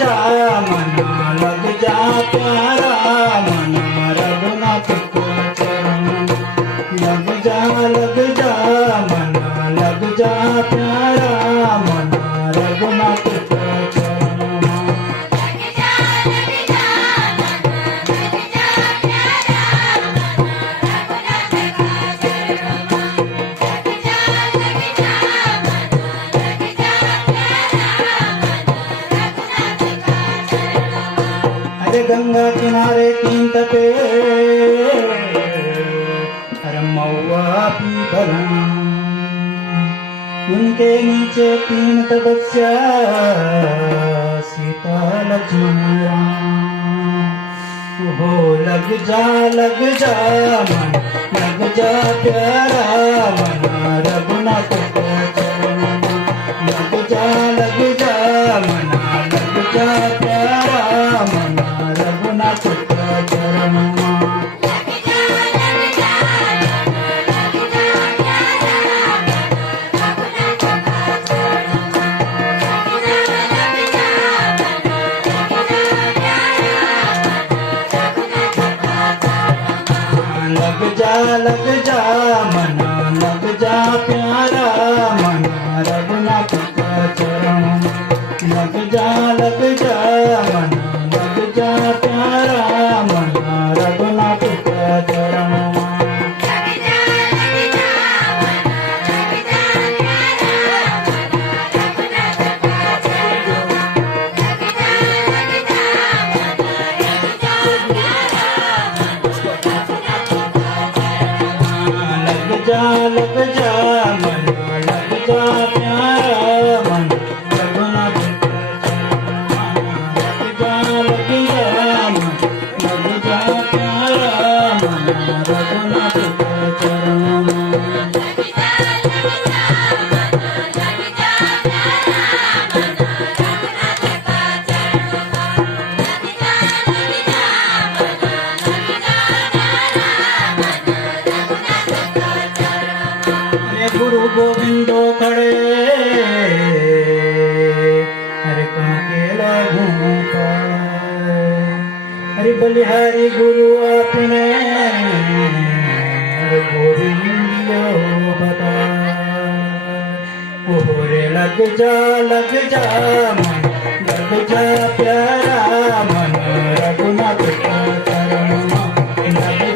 जा मना लग जा प्यारा मना रघुनाथ को चरण लग जा मना लग जा प्यारा मना रघुनाथ को चरण अरे गंगा किनारे तीन तपे अरे मऊआ पीपल उनके नीचे तीन तपस्या सीता लक्ष्मण हो लग जा मन लग जा प्यारा मना रघुनाथ को चरण लग जा मना लग जा प्यारा मना रघुनाथ को चरण लग जा मना लग जा प्यारा मना रघुनाथ का चरण लग जा मना लग जा प्यारा मना रघुनाथ का चरण लग जा मना लग जा प्यारा मना रघुनाथ लग जा मना लग जा प्यारा मना रघुनाथ चरण गुरु गोविंदो खड़े हरे काके लागू हरे बलिहारी गुरु अपने हरे गोविंदो बता ओरे लग जा मन लग जा प्यारा मन रघुनाथ का चरण लग